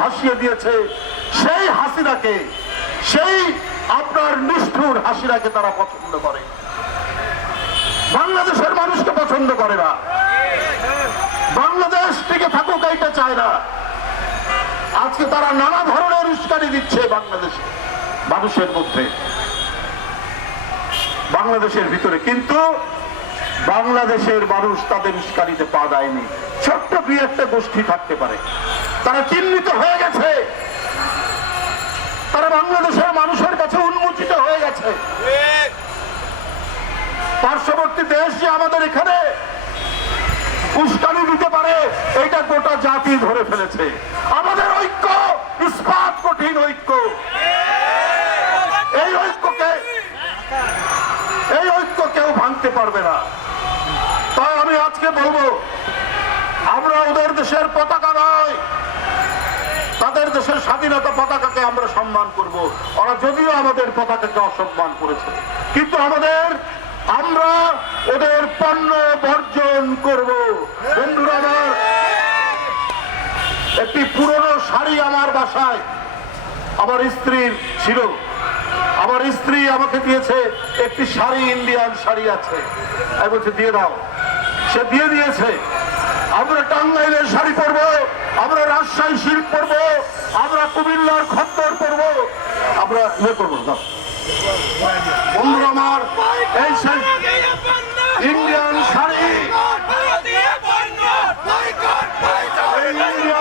ভাসিয়ে দিয়েছে সেই হাসিনাকে, সেই আপনার নিষ্ঠুর হাসিনাকে তারা পছন্দ করে, বাংলাদেশের মানুষকে পছন্দ করে না। বাংলাদেশ টিকে থাকুক এইটা চায় না। আজকে তারা নানা ধরনের উস্কানি দিচ্ছে বাংলাদেশে মানুষের মধ্যে, বাংলাদেশের ভিতরে, কিন্তু বাংলাদেশের মানুষ তাদের উস্কানিতে পা দেয়নি। ছোট্ট দুই একটা গোষ্ঠী থাকতে পারে, তারা চিহ্নিত হয়ে গেছে, তারা বাংলাদেশের মানুষের কাছে উন্মোচিত হয়ে গেছে। পার্শ্ববর্তী দেশ যে আমাদের এখানে উস্কানি দিতে পারে এটা গোটা জাতি ধরে ফেলেছে। আমাদের ঐক্য ইস্পাত কঠিন ঐক্য, এই ঐক্য কেউ ভাঙতে পারবে না। তাই আমি আজকে বলবো, আমরা ওদের দেশের পতাকা নয়, তাদের দেশের স্বাধীনতা পতাকাকে আমরা সম্মান করব। ওরা যদিও আমাদের পতাকাকে অসম্মান করেছে, কিন্তু আমরা ওদের পণ্য বর্জন করব। বন্ধুরা আমার, একটি পুরনো শাড়ি আমার বাসায় আমার স্ত্রীর ছিল, আমার স্ত্রী আমাকে দিয়েছে একটি শাড়ি, ইন্ডিয়ান শাড়ি আছে, আমি বলছি দিয়ে দাও, সে দিয়ে দিয়েছে। আমরা টাঙ্গাইলের শাড়ি পরবো, আমরা রাজশাহী সিল্ক পরবো, আমরা কুমিল্লার খদ্দর পরবো, আমরা ইয়ে করবো। বন্ধুরা আমার, এই ইন্ডিয়ান শাড়ি, ইন্ডিয়ান